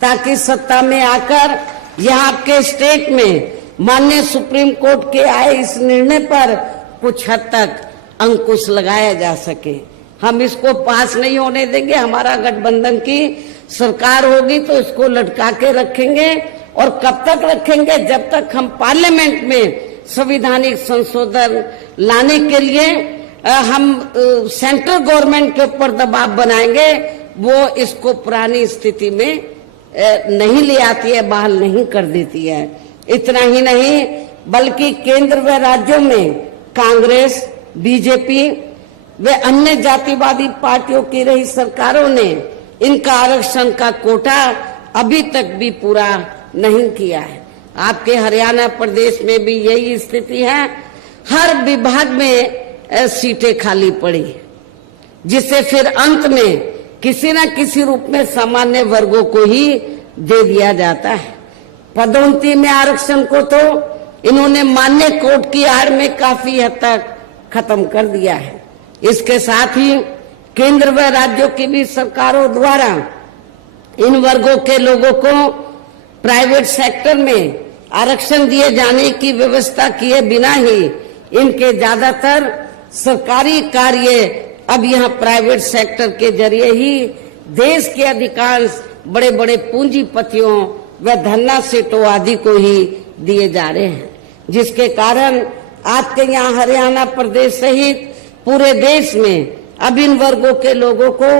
ताकि सत्ता में आकर यहाँ आपके स्टेट में माननीय सुप्रीम कोर्ट के आए इस निर्णय पर कुछ हद तक अंकुश लगाया जा सके। हम इसको पास नहीं होने देंगे। हमारा गठबंधन की सरकार होगी तो इसको लटका के रखेंगे, और कब तक रखेंगे? जब तक हम पार्लियामेंट में संवैधानिक संशोधन लाने के लिए हम सेंट्रल गवर्नमेंट के ऊपर दबाव बनाएंगे, वो इसको पुरानी स्थिति में नहीं ले आती है, बहाल नहीं कर देती है। इतना ही नहीं बल्कि केंद्र व राज्यों में कांग्रेस, बीजेपी व अन्य जातिवादी पार्टियों की रही सरकारों ने इनका आरक्षण का कोटा अभी तक भी पूरा नहीं किया है। आपके हरियाणा प्रदेश में भी यही स्थिति है। हर विभाग में सीटें खाली पड़ी, जिससे फिर अंत में किसी न किसी रूप में सामान्य वर्गों को ही दे दिया जाता है। पदोन्नति में आरक्षण को तो इन्होंने मान्य कोर्ट की आड़ में काफी हद तक खत्म कर दिया है। इसके साथ ही केंद्र व राज्यों की भी सरकारों द्वारा इन वर्गों के लोगों को प्राइवेट सेक्टर में आरक्षण दिए जाने की व्यवस्था किए बिना ही इनके ज्यादातर सरकारी कार्य अब यहाँ प्राइवेट सेक्टर के जरिए ही देश के अधिकांश बड़े बड़े पूंजीपतियों व धन्ना सेठों आदि को ही दिए जा रहे हैं, जिसके कारण आपके यहाँ हरियाणा प्रदेश सहित पूरे देश में अब इन वर्गों के लोगों को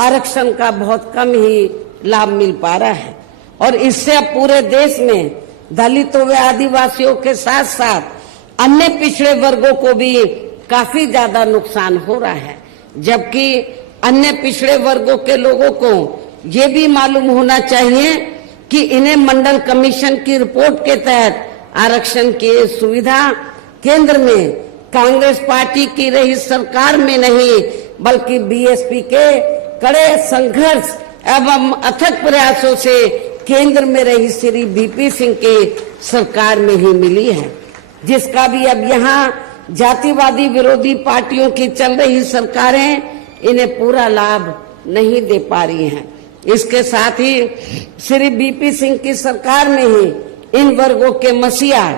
आरक्षण का बहुत कम ही लाभ मिल पा रहा है। और इससे अब पूरे देश में दलितों व आदिवासियों के साथ साथ अन्य पिछड़े वर्गों को भी काफी ज्यादा नुकसान हो रहा है। जबकि अन्य पिछड़े वर्गों के लोगों को ये भी मालूम होना चाहिए कि इन्हें मंडल कमीशन की रिपोर्ट के तहत आरक्षण की सुविधा केंद्र में कांग्रेस पार्टी की रही सरकार में नहीं बल्कि बीएसपी के कड़े संघर्ष एवं अथक प्रयासों से केंद्र में रही श्री वीपी सिंह की सरकार में ही मिली है, जिसका भी अब यहाँ जातिवादी विरोधी पार्टियों की चल रही सरकारें इन्हें पूरा लाभ नहीं दे पा रही हैं। इसके साथ ही श्री वीपी सिंह की सरकार में ही इन वर्गों के मसीहा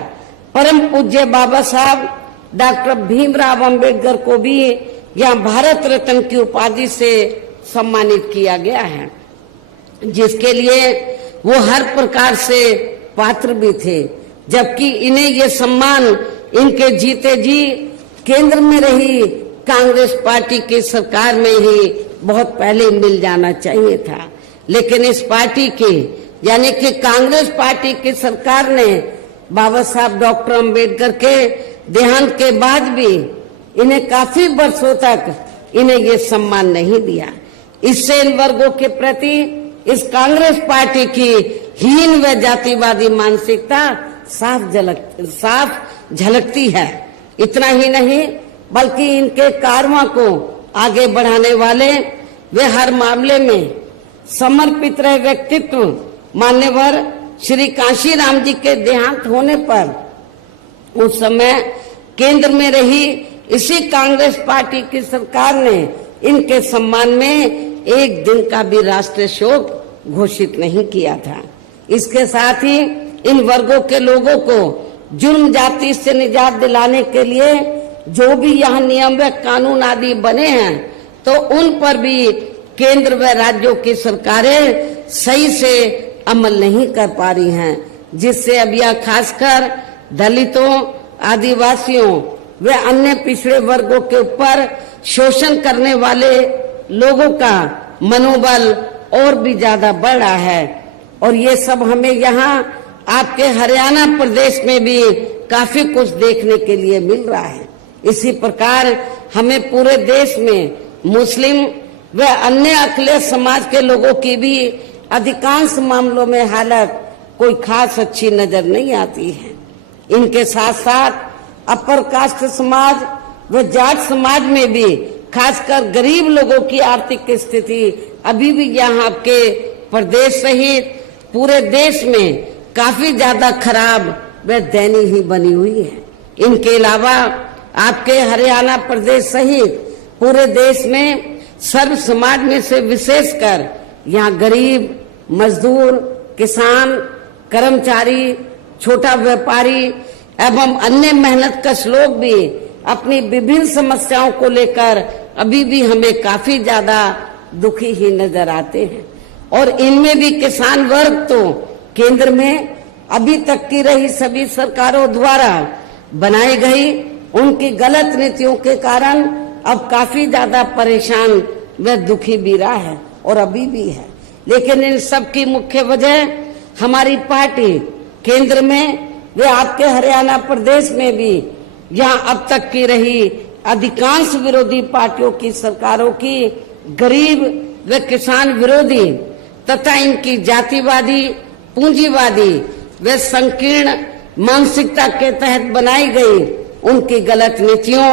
परम पूज्य बाबा साहब डॉक्टर भीमराव अंबेडकर को भी यहाँ भारत रत्न की उपाधि से सम्मानित किया गया है, जिसके लिए वो हर प्रकार से पात्र भी थे। जबकि इन्हें ये सम्मान इनके जीते जी केंद्र में रही कांग्रेस पार्टी की सरकार में ही बहुत पहले मिल जाना चाहिए था, लेकिन इस पार्टी की यानी कि कांग्रेस पार्टी की सरकार ने बाबा साहब डॉक्टर अंबेडकर के देहांत के बाद भी इन्हें काफी वर्षों तक इन्हें ये सम्मान नहीं दिया। इससे इन वर्गों के प्रति इस कांग्रेस पार्टी की हीन व जातिवादी मानसिकता साफ झलकती है। इतना ही नहीं बल्कि इनके कार्यों को आगे बढ़ाने वाले वे हर मामले में समर्पित रहे व्यक्तित्व मान्यवर श्री कांशीराम जी के देहांत होने पर उस समय केंद्र में रही इसी कांग्रेस पार्टी की सरकार ने इनके सम्मान में एक दिन का भी राष्ट्रीय शोक घोषित नहीं किया था। इसके साथ ही इन वर्गों के लोगों को जुर्म जाति से निजात दिलाने के लिए जो भी यहाँ नियम व कानून आदि बने हैं तो उन पर भी केंद्र व राज्यों की सरकारें सही से अमल नहीं कर पा रही हैं, जिससे अब यह खासकर दलितों, आदिवासियों व अन्य पिछड़े वर्गों के ऊपर शोषण करने वाले लोगों का मनोबल और भी ज्यादा बढ़ रहा है। और ये सब हमें यहाँ आपके हरियाणा प्रदेश में भी काफी कुछ देखने के लिए मिल रहा है। इसी प्रकार हमें पूरे देश में मुस्लिम व अन्य अकलियत समाज के लोगों की भी अधिकांश मामलों में हालत कोई खास अच्छी नजर नहीं आती है। इनके साथ साथ अपर कास्ट समाज व जाट समाज में भी खासकर गरीब लोगों की आर्थिक स्थिति अभी भी यहाँ आपके प्रदेश सहित पूरे देश में काफी ज्यादा खराब व दयनीय ही बनी हुई है। इनके अलावा आपके हरियाणा प्रदेश सहित पूरे देश में सर्व समाज में से विशेषकर यहाँ गरीब, मजदूर, किसान, कर्मचारी, छोटा व्यापारी एवं अन्य मेहनतकश लोग भी अपनी विभिन्न समस्याओं को लेकर अभी भी हमें काफी ज्यादा दुखी ही नजर आते हैं। और इनमें भी किसान वर्ग तो केंद्र में अभी तक की रही सभी सरकारों द्वारा बनाई गई उनकी गलत नीतियों के कारण अब काफी ज्यादा परेशान व दुखी भी रहा है और अभी भी है। लेकिन इन सब की मुख्य वजह हमारी पार्टी केंद्र में वे आपके हरियाणा प्रदेश में भी यहाँ अब तक की रही अधिकांश विरोधी पार्टियों की सरकारों की गरीब व किसान विरोधी तथा इनकी जातिवादी, पूंजीवादी व संकीर्ण मानसिकता के तहत बनाई गई उनकी गलत नीतियों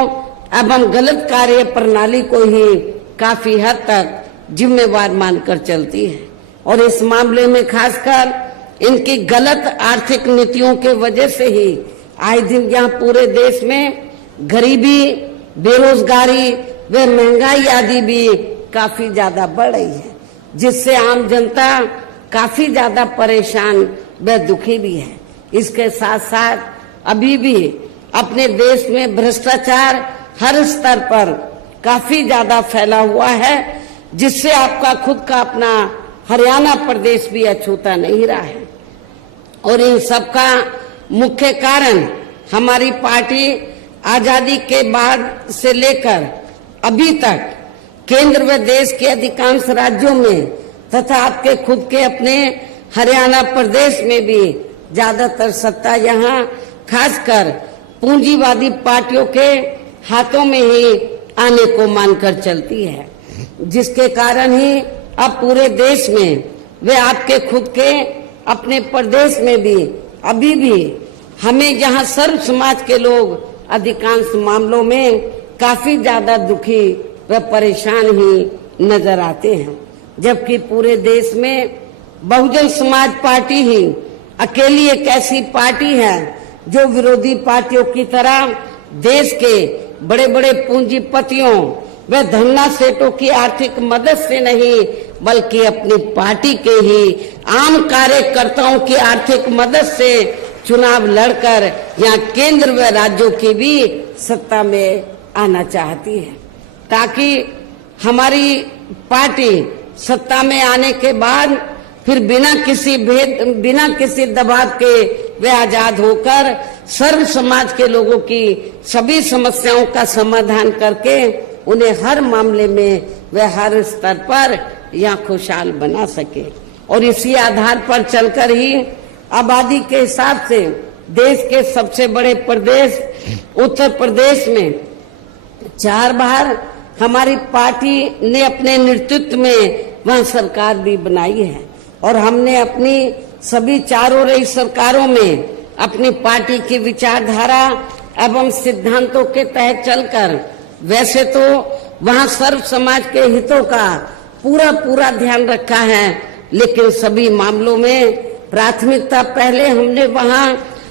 एवं गलत कार्य प्रणाली को ही काफी हद तक जिम्मेवार मानकर चलती है। और इस मामले में खासकर इनकी गलत आर्थिक नीतियों के वजह से ही आए दिन यहाँ पूरे देश में गरीबी, बेरोजगारी व महंगाई आदि भी काफी ज्यादा बढ़ रही है, जिससे आम जनता काफी ज्यादा परेशान व दुखी भी है। इसके साथ साथ अभी भी अपने देश में भ्रष्टाचार हर स्तर पर काफी ज्यादा फैला हुआ है, जिससे आपका खुद का अपना हरियाणा प्रदेश भी अछूता नहीं रहा है। और इन सब का मुख्य कारण हमारी पार्टी आजादी के बाद से लेकर अभी तक केंद्र व देश के अधिकांश राज्यों में तथा आपके खुद के अपने हरियाणा प्रदेश में भी ज्यादातर सत्ता यहाँ खासकर पूंजीवादी पार्टियों के हाथों में ही आने को मानकर चलती है, जिसके कारण ही अब पूरे देश में वे आपके खुद के अपने प्रदेश में भी अभी भी हमें यहाँ सर्व समाज के लोग अधिकांश मामलों में काफी ज्यादा दुखी व परेशान ही नजर आते हैं। जबकि पूरे देश में बहुजन समाज पार्टी ही अकेली एक ऐसी पार्टी है जो विरोधी पार्टियों की तरह देश के बड़े बड़े पूंजीपतियों व धन्ना सेठों की आर्थिक मदद से नहीं बल्कि अपनी पार्टी के ही आम कार्यकर्ताओं की आर्थिक मदद से चुनाव लड़कर यहाँ केंद्र व राज्यों की भी सत्ता में आना चाहती है, ताकि हमारी पार्टी सत्ता में आने के बाद फिर बिना किसी दबाव के वे आजाद होकर सर्व समाज के लोगों की सभी समस्याओं का समाधान करके उन्हें हर मामले में वे हर स्तर पर यहाँ खुशहाल बना सके। और इसी आधार पर चलकर ही आबादी के हिसाब से देश के सबसे बड़े प्रदेश उत्तर प्रदेश में 4 बार हमारी पार्टी ने अपने नेतृत्व में वहाँ सरकार भी बनाई है। और हमने अपनी सभी चारों रही सरकारों में अपनी पार्टी की विचारधारा एवं सिद्धांतों के तहत चलकर वैसे तो वहाँ सर्व समाज के हितों का पूरा ध्यान रखा है, लेकिन सभी मामलों में प्राथमिकता पहले हमने वहाँ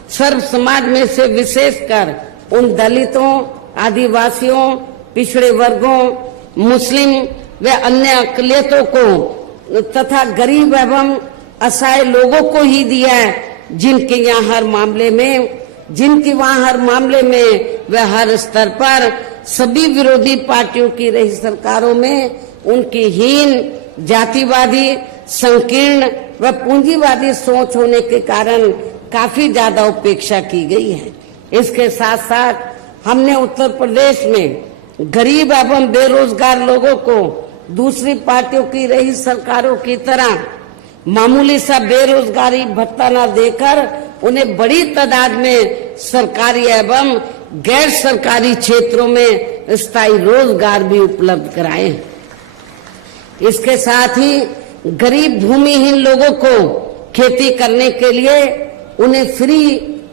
सर्व समाज में से विशेषकर उन दलितों, आदिवासियों, पिछड़े वर्गों, मुस्लिम व अन्य अकलियतों को तथा गरीब एवं असहाय लोगों को ही दिया है, जिनकी वहाँ हर मामले में व हर स्तर पर सभी विरोधी पार्टियों की रही सरकारों में उनकी हीन, जातिवादी, संकीर्ण व पूंजीवादी सोच होने के कारण काफी ज्यादा उपेक्षा की गई है। इसके साथ साथ हमने उत्तर प्रदेश में गरीब एवं बेरोजगार लोगों को दूसरी पार्टियों की रही सरकारों की तरह मामूली सा बेरोजगारी भत्ता न देकर उन्हें बड़ी तादाद में सरकारी एवं गैर सरकारी क्षेत्रों में स्थायी रोजगार भी उपलब्ध कराए। इसके साथ ही गरीब भूमिहीन लोगों को खेती करने के लिए उन्हें फ्री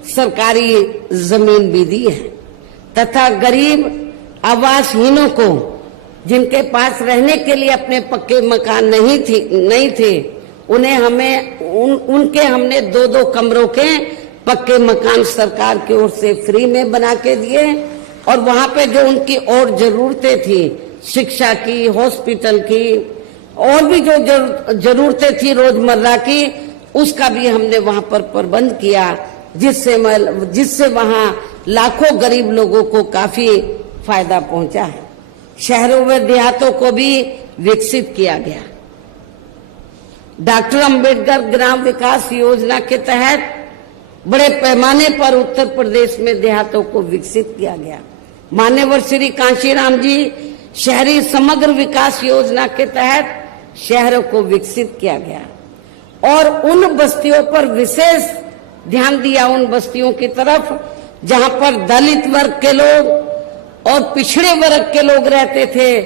सरकारी जमीन भी दी है तथा गरीब आवासहीनों को जिनके पास रहने के लिए अपने पक्के मकान नहीं थे उन्हें उनके हमने 2-2 कमरों के पक्के मकान सरकार की ओर से फ्री में बना के दिए और वहां पे जो उनकी और जरूरतें थी शिक्षा की, हॉस्पिटल की और भी जो जरूरतें थी रोजमर्रा की उसका भी हमने वहां पर प्रबंध किया जिससे वहां लाखों गरीब लोगों को काफी फायदा पहुंचा है। शहरों व देहातों को भी विकसित किया गया। डॉक्टर अंबेडकर ग्राम विकास योजना के तहत बड़े पैमाने पर उत्तर प्रदेश में देहातों को विकसित किया गया। मान्यवर श्री कांशीराम जी शहरी समग्र विकास योजना के तहत शहरों को विकसित किया गया और उन बस्तियों पर विशेष ध्यान दिया, उन बस्तियों की तरफ जहां पर दलित वर्ग के लोग और पिछड़े वर्ग के लोग रहते थे।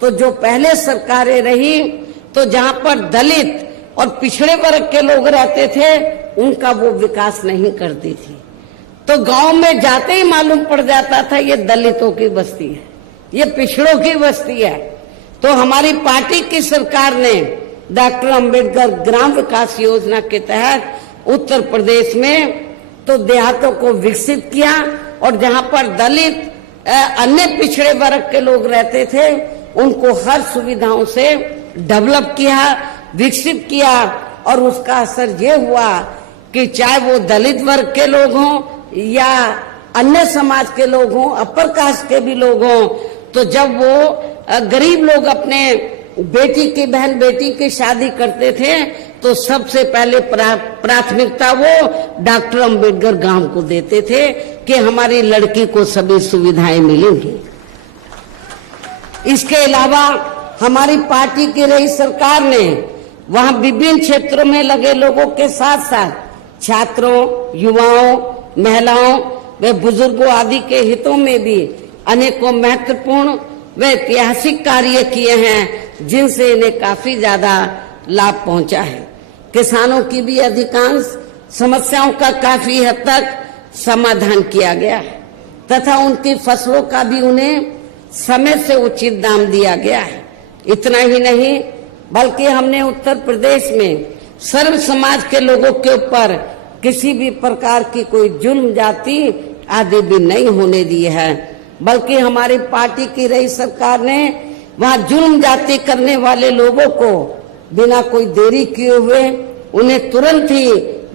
तो जो पहले सरकारें रही तो जहां पर दलित और पिछड़े वर्ग के लोग रहते थे उनका वो विकास नहीं करती थी। तो गांव में जाते ही मालूम पड़ जाता था ये दलितों की बस्ती है, ये पिछड़ों की बस्ती है। तो हमारी पार्टी की सरकार ने डॉक्टर अंबेडकर ग्राम विकास योजना के तहत उत्तर प्रदेश में तो देहातों को विकसित किया और जहां पर दलित अन्य पिछड़े वर्ग के लोग रहते थे उनको हर सुविधाओं से डेवलप किया, विकसित किया और उसका असर ये हुआ कि चाहे वो दलित वर्ग के लोग हों या अन्य समाज के लोग हों, अपर कास्ट के भी लोग हों, तो जब वो गरीब लोग अपने बेटी की शादी करते थे तो सबसे पहले प्राथमिकता वो डॉक्टर अंबेडकर गांव को देते थे कि हमारी लड़की को सभी सुविधाएं मिलेंगी। इसके अलावा हमारी पार्टी की रही सरकार ने वहां विभिन्न क्षेत्रों में लगे लोगों के साथ साथ छात्रों, युवाओं, महिलाओं व बुजुर्गों आदि के हितों में भी अनेकों महत्वपूर्ण व ऐतिहासिक कार्य किए हैं जिनसे इन्हें काफी ज्यादा लाभ पहुंचा है। किसानों की भी अधिकांश समस्याओं का काफी हद तक समाधान किया गया है तथा उनकी फसलों का भी उन्हें समय से उचित दाम दिया गया है। इतना ही नहीं बल्कि हमने उत्तर प्रदेश में सर्व समाज के लोगों के ऊपर किसी भी प्रकार की कोई जुल्म जाति आदि भी नहीं होने दी है, बल्कि हमारी पार्टी की रही सरकार ने वहां जुल्म जाति करने वाले लोगों को बिना कोई देरी किए हुए उन्हें तुरंत ही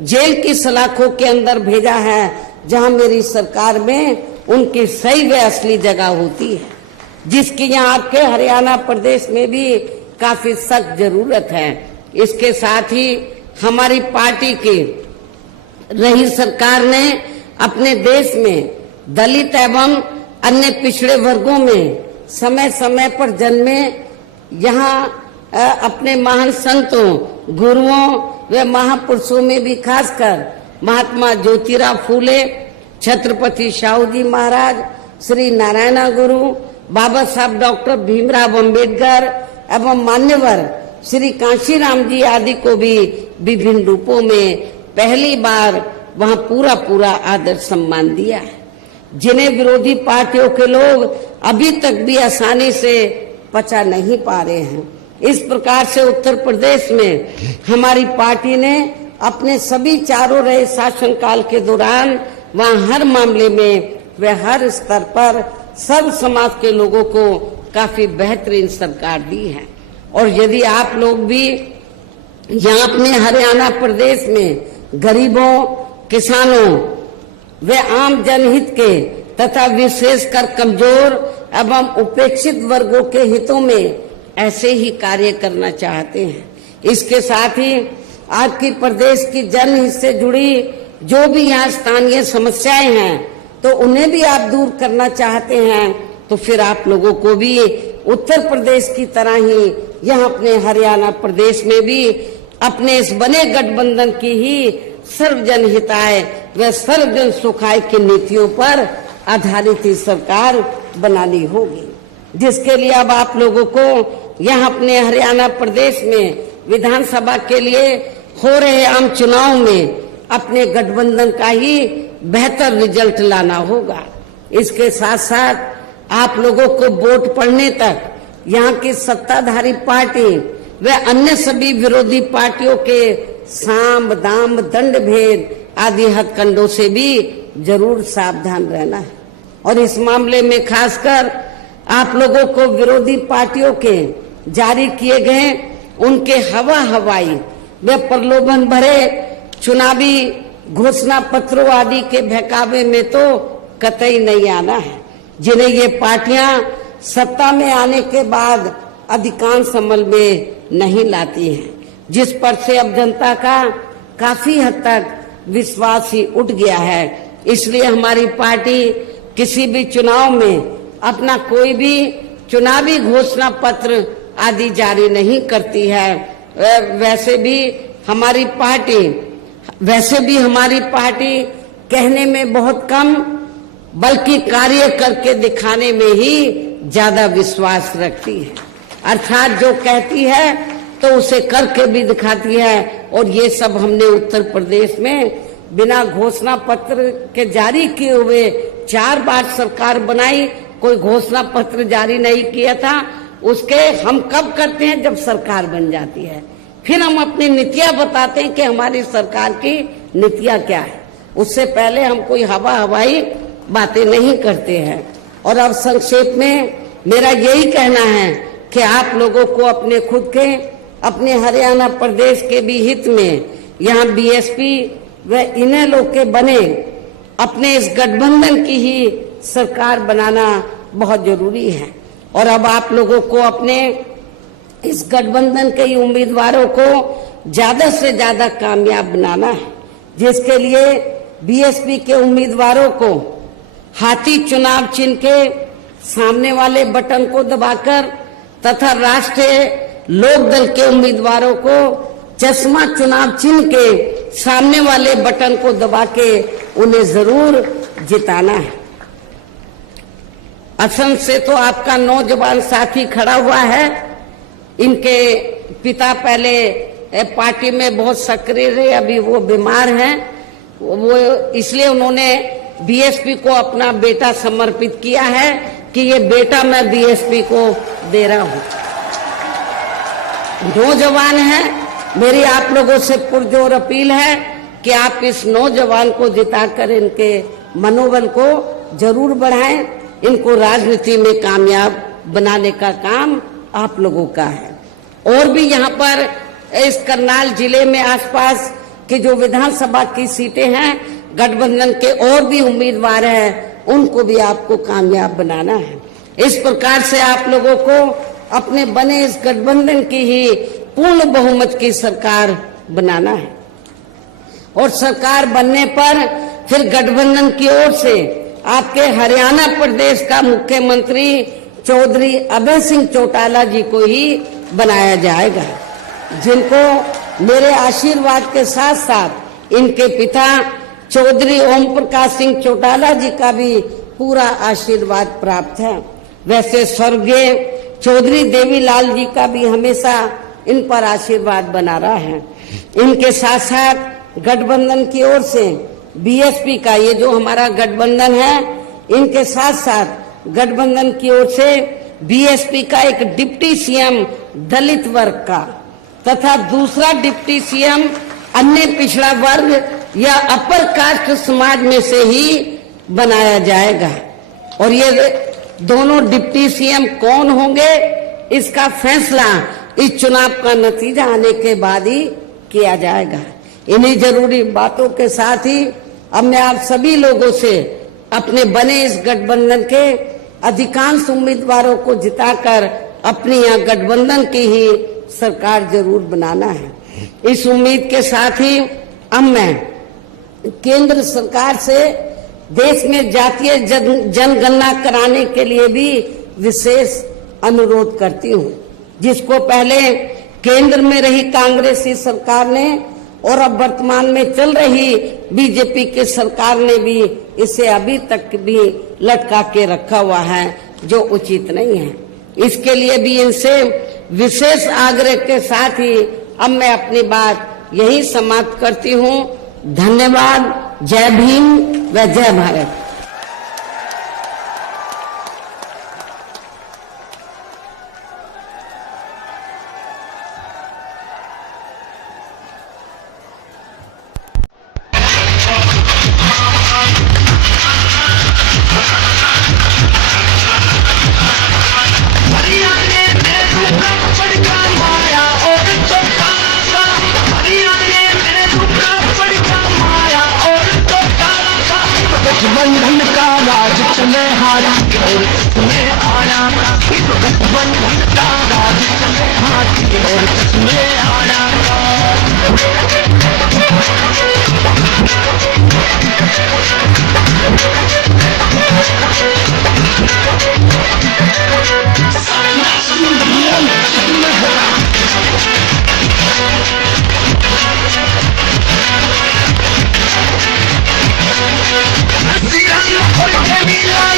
जेल की सलाखों के अंदर भेजा है, जहां मेरी सरकार में उनकी सही व असली जगह होती है, जिसकी यहाँ आपके हरियाणा प्रदेश में भी काफी सख्त जरूरत है। इसके साथ ही हमारी पार्टी की रही सरकार ने अपने देश में दलित एवं अन्य पिछड़े वर्गों में समय समय पर जन्मे यहाँ अपने महान संतों, गुरुओं व महापुरुषों में भी खासकर महात्मा ज्योतिराव फूले, छत्रपति शाहू जी महाराज, श्री नारायण गुरु, बाबा साहब डॉक्टर भीमराव अंबेडकर एवं मान्यवर श्री कांशीराम जी आदि को भी विभिन्न रूपों में पहली बार वहां पूरा आदर सम्मान दिया है, जिन्हें विरोधी पार्टियों के लोग अभी तक भी आसानी से पचा नहीं पा रहे हैं। इस प्रकार से उत्तर प्रदेश में हमारी पार्टी ने अपने सभी चारों रहे शासनकाल के दौरान वहां हर मामले में व हर स्तर पर सब समाज के लोगों को काफी बेहतरीन सरकार दी है। और यदि आप लोग भी यहाँ अपने हरियाणा प्रदेश में गरीबों, किसानों व आम जनहित के तथा विशेषकर कमजोर एवं उपेक्षित वर्गों के हितों में ऐसे ही कार्य करना चाहते हैं, इसके साथ ही आपकी प्रदेश की जनहित से जुड़ी जो भी यहाँ स्थानीय समस्याएं हैं तो उन्हें भी आप दूर करना चाहते हैं, तो फिर आप लोगों को भी उत्तर प्रदेश की तरह ही यहाँ अपने हरियाणा प्रदेश में भी अपने इस बने गठबंधन की ही सर्वजन हिताय व सर्वजन सुखाय की नीतियों पर आधारित ही सरकार बनानी होगी, जिसके लिए अब आप लोगों को यहाँ अपने हरियाणा प्रदेश में विधानसभा के लिए हो रहे आम चुनाव में अपने गठबंधन का ही बेहतर रिजल्ट लाना होगा। इसके साथ साथ आप लोगों को वोट पड़ने तक यहाँ की सत्ताधारी पार्टी व अन्य सभी विरोधी पार्टियों के साम दाम दंड भेद आदि हथकंडों से भी जरूर सावधान रहना है। और इस मामले में खासकर आप लोगों को विरोधी पार्टियों के जारी किए गए उनके हवाई व प्रलोभन भरे चुनावी घोषणा पत्रों आदि के बहकावे में तो कतई नहीं आना है, जिन्हें ये पार्टियां सत्ता में आने के बाद अधिकांश अमल में नहीं लाती हैं, जिस पर से अब जनता का काफी हद तक विश्वास ही उठ गया है। इसलिए हमारी पार्टी किसी भी चुनाव में अपना कोई भी चुनावी घोषणा पत्र आदि जारी नहीं करती है। वैसे भी हमारी पार्टी कहने में बहुत कम बल्कि कार्य करके दिखाने में ही ज्यादा विश्वास रखती है। अर्थात जो कहती है तो उसे करके भी दिखाती है। और ये सब हमने उत्तर प्रदेश में बिना घोषणा पत्र के जारी किए हुए 4 बार सरकार बनाई, कोई घोषणा पत्र जारी नहीं किया था। उसके हम कब करते हैं? जब सरकार बन जाती है, फिर हम अपनी नीतियां बताते हैं कि हमारी सरकार की नीतियां क्या है। उससे पहले हम कोई हवाई बातें नहीं करते हैं। और अब संक्षेप में मेरा यही कहना है कि आप लोगों को अपने खुद के अपने हरियाणा प्रदेश के भी हित में यहाँ बीएसपी व इनेलो के बने अपने इस गठबंधन की ही सरकार बनाना बहुत जरूरी है। और अब आप लोगों को अपने इस गठबंधन के ही उम्मीदवारों को ज्यादा से ज्यादा कामयाब बनाना है, जिसके लिए बीएसपी के उम्मीदवारों को हाथी चुनाव चिन्ह के सामने वाले बटन को दबाकर तथा राष्ट्रीय लोकदल के उम्मीदवारों को चश्मा चुनाव चिन्ह के सामने वाले बटन को दबा के उन्हें जरूर जिताना है। असम से तो आपका नौजवान साथी खड़ा हुआ है। इनके पिता पहले पार्टी में बहुत सक्रिय रहे, अभी वो बीमार हैं। वो इसलिए उन्होंने बीएसपी को अपना बेटा समर्पित किया है कि ये बेटा मैं बीएसपी को दे रहा हूँ। नौजवान है, मेरी आप लोगों से पुरजोर अपील है कि आप इस नौजवान को जिताकर इनके मनोबल को जरूर बढ़ाएं। इनको राजनीति में कामयाब बनाने का काम आप लोगों का है। और भी यहाँ पर इस करनाल जिले में आसपास की जो विधानसभा की सीटें हैं, गठबंधन के और भी उम्मीदवार हैं, उनको भी आपको कामयाब बनाना है। इस प्रकार से आप लोगों को अपने बने इस गठबंधन की ही पूर्ण बहुमत की सरकार बनाना है। और सरकार बनने पर फिर गठबंधन की ओर से आपके हरियाणा प्रदेश का मुख्यमंत्री चौधरी अभय सिंह चौटाला जी को ही बनाया जाएगा, जिनको मेरे आशीर्वाद के साथ साथ इनके पिता चौधरी ओम प्रकाश सिंह चौटाला जी का भी पूरा आशीर्वाद प्राप्त है। वैसे स्वर्गीय चौधरी देवीलाल जी का भी हमेशा इन पर आशीर्वाद बना रहा है। इनके साथ साथ गठबंधन की ओर से बीएसपी का ये जो हमारा गठबंधन है, इनके साथ साथ गठबंधन की ओर से बीएसपी का एक डिप्टी सीएम दलित वर्ग का तथा दूसरा डिप्टी सीएम अन्य पिछड़ा वर्ग या अपर कास्ट समाज में से ही बनाया जाएगा। और ये दोनों डिप्टी सीएम कौन होंगे, इसका फैसला इस चुनाव का नतीजा आने के बाद ही किया जाएगा। इन्हीं जरूरी बातों के साथ ही अब मैं आप सभी लोगों से अपने बने इस गठबंधन के अधिकांश उम्मीदवारों को जिताकर अपनी यहाँ गठबंधन की ही सरकार जरूर बनाना है। इस उम्मीद के साथ ही अब मैं केंद्र सरकार से देश में जातीय जनगणना कराने के लिए भी विशेष अनुरोध करती हूँ, जिसको पहले केंद्र में रही कांग्रेसी सरकार ने और अब वर्तमान में चल रही बीजेपी की सरकार ने भी इसे अभी तक भी लटका के रखा हुआ है, जो उचित नहीं है। इसके लिए भी इनसे विशेष आग्रह के साथ ही अब मैं अपनी बात यही समाप्त करती हूँ। धन्यवाद। जय भीम व जय भारत। गठबंधन का राज चले हाथ और तुम्हें आया, गठबंधन का राज चले हाथ और तुम्हें आया। Mira,